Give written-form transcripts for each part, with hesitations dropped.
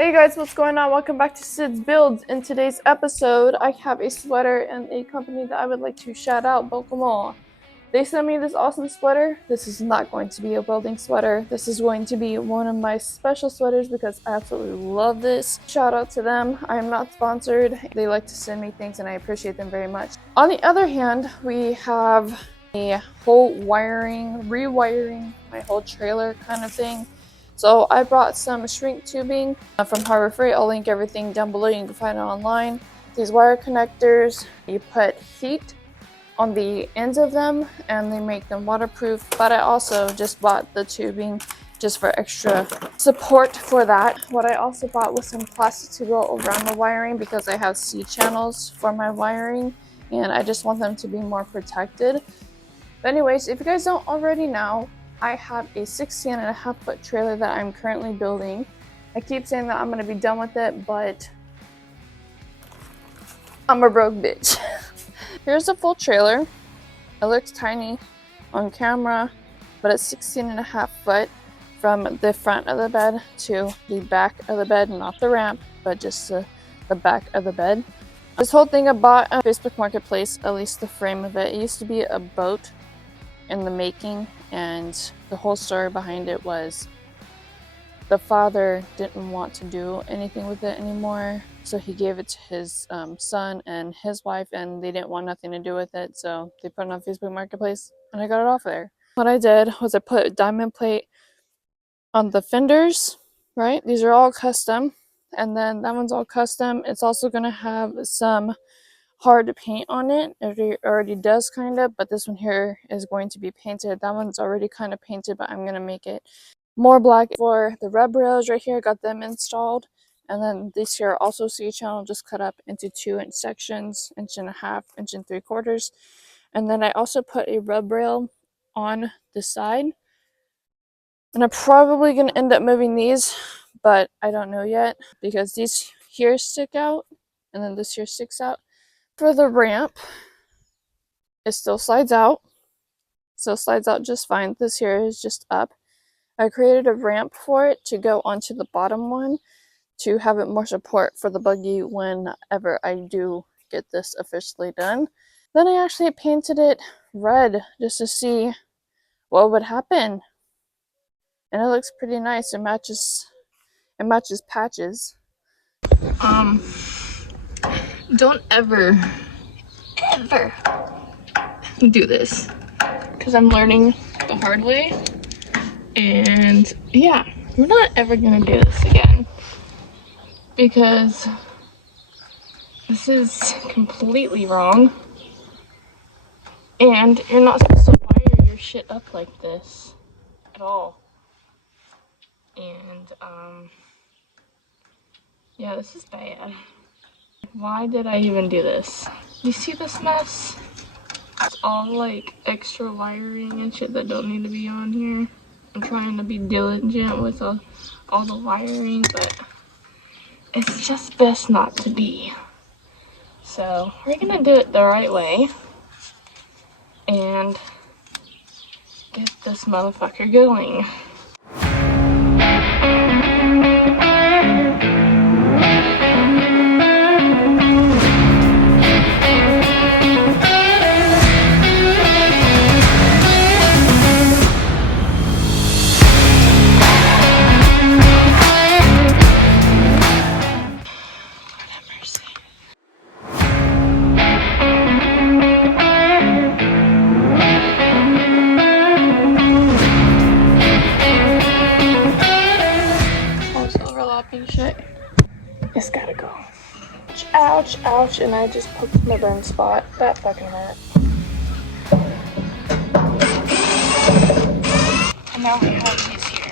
Hey guys, what's going on? Welcome back to Sid's Builds. In today's episode, I have a sweater and a company that I would like to shout out, Bokomo. They sent me this awesome sweater. This is not going to be a welding sweater. This is going to be one of my special sweaters because I absolutely love this. Shout out to them. I am not sponsored. They like to send me things and I appreciate them very much. On the other hand, we have a whole rewiring my whole trailer kind of thing. So I brought some shrink tubing from Harbor Freight. I'll link everything down below. You can find it online. These wire connectors, you put heat on the ends of them and they make them waterproof. But I also just bought the tubing just for extra support for that. What I also bought was some plastic to go around the wiring because I have C channels for my wiring and I just want them to be more protected. But anyways, if you guys don't already know, I have a 16.5-foot trailer that I'm currently building. I keep saying that I'm going to be done with it, but I'm a broke bitch. Here's the full trailer. It looks tiny on camera, but it's 16.5 foot from the front of the bed to the back of the bed, not the ramp, but just the back of the bed. This whole thing I bought on Facebook Marketplace, at least the frame of it. It used to be a boat in the making, and the whole story behind it was the father didn't want to do anything with it anymore, so he gave it to his son and his wife, and they didn't want nothing to do with it, so they put it on Facebook Marketplace and I got it off there. What I did was I put diamond plate on the fenders, right? These are all custom, and then that one's all custom. It's also going to have some hard paint on it. It already does kind of, but this one here is going to be painted. That one's already kind of painted, but I'm going to make it more black. For the rub rails right here, got them installed, and then these here are also C channel, just cut up into 2-inch sections, 1.5 inch, 1 3/4. And then I also put a rub rail on the side, and I'm probably going to end up moving these, but I don't know yet because these here stick out and then this here sticks out. For the ramp, it still slides out just fine. This here is just up. I created a ramp for it to go onto the bottom one to have it more support for the buggy whenever I do get this officially done. Then I actually painted it red just to see what would happen, and it looks pretty nice. It matches patches. Don't ever do this because I'm learning the hard way, and yeah, we're not ever gonna do this again because this is completely wrong, and you're not supposed to wire your shit up like this at all. And yeah, this is bad. Why did I even do this? You see this mess? It's all like extra wiring and shit that don't need to be on here. I'm trying to be diligent with all the wiring, but it's just best not to be. So we're gonna do it the right way and get this motherfucker going. Shit. It's gotta go. Ouch, ouch, and I just poked my burn spot. That fucking hurt. And now we have these here.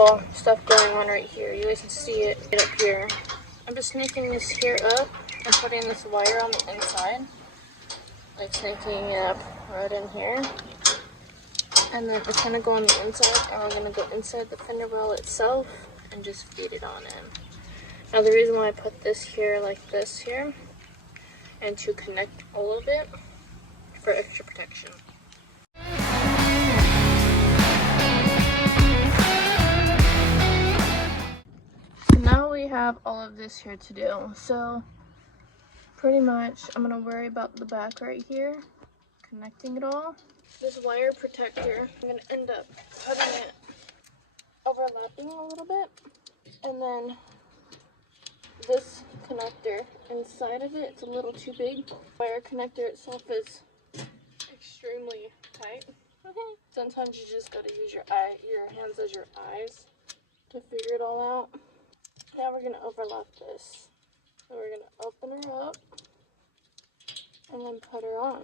electrical stuff going on right here. You guys can see it right up here. I'm just sneaking this here up and putting this wire on the inside. Like sneaking it up right in here. And then it's gonna go on the inside, and we're gonna go inside the fender well itself and just feed it on in. Now the reason why I put this here like this here, and to connect all of it for extra protection. Now we have all of this here to do. So pretty much I'm gonna worry about the back right here, connecting it all. This wire protector, I'm gonna end up putting it overlapping a little bit, and then this connector inside of it, it's a little too big. The wire connector itself is extremely tight. Sometimes you just gotta use your hands as your eyes to figure it all out. Now we're gonna overlap this. So we're gonna open her up and then put her on.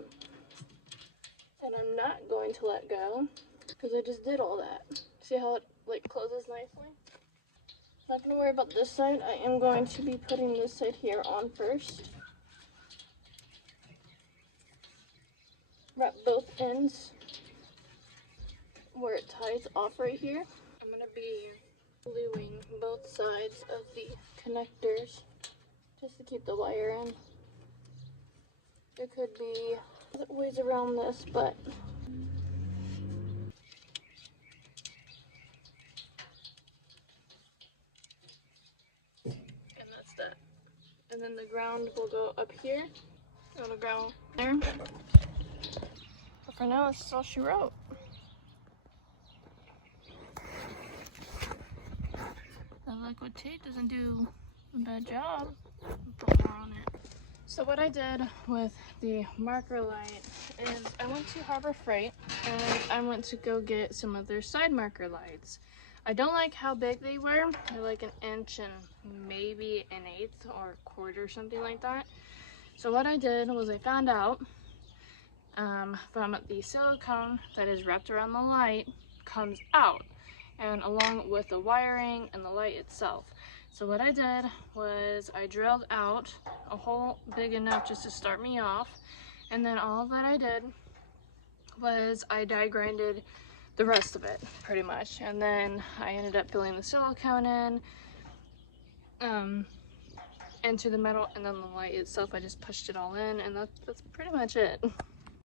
And I'm not going to let go because I just did all that. See how it like closes nicely? Not gonna worry about this side. I am going to be putting this side here on first. Wrap both ends where it ties off right here. I'm gonna be gluing both sides of the connectors just to keep the wire in. There could be ways around this, but and that's that. And then the ground will go up here. It'll go there. But for now, this is all she wrote. The liquid tape doesn't do a bad job. Put more on it. So what I did with the marker light is I went to Harbor Freight and I went to go get some of their side marker lights. I don't like how big they were. They're like 1 inch and maybe 1/8 or 1/4 or something like that. So what I did was I found out from the silicone that is wrapped around the light comes out, and along with the wiring and the light itself. So what I did was I drilled out a hole big enough just to start me off, and then all that I did was I die grinded the rest of it pretty much, and then I ended up filling the silicone in into the metal, and then the light itself I just pushed it all in, and that's pretty much it.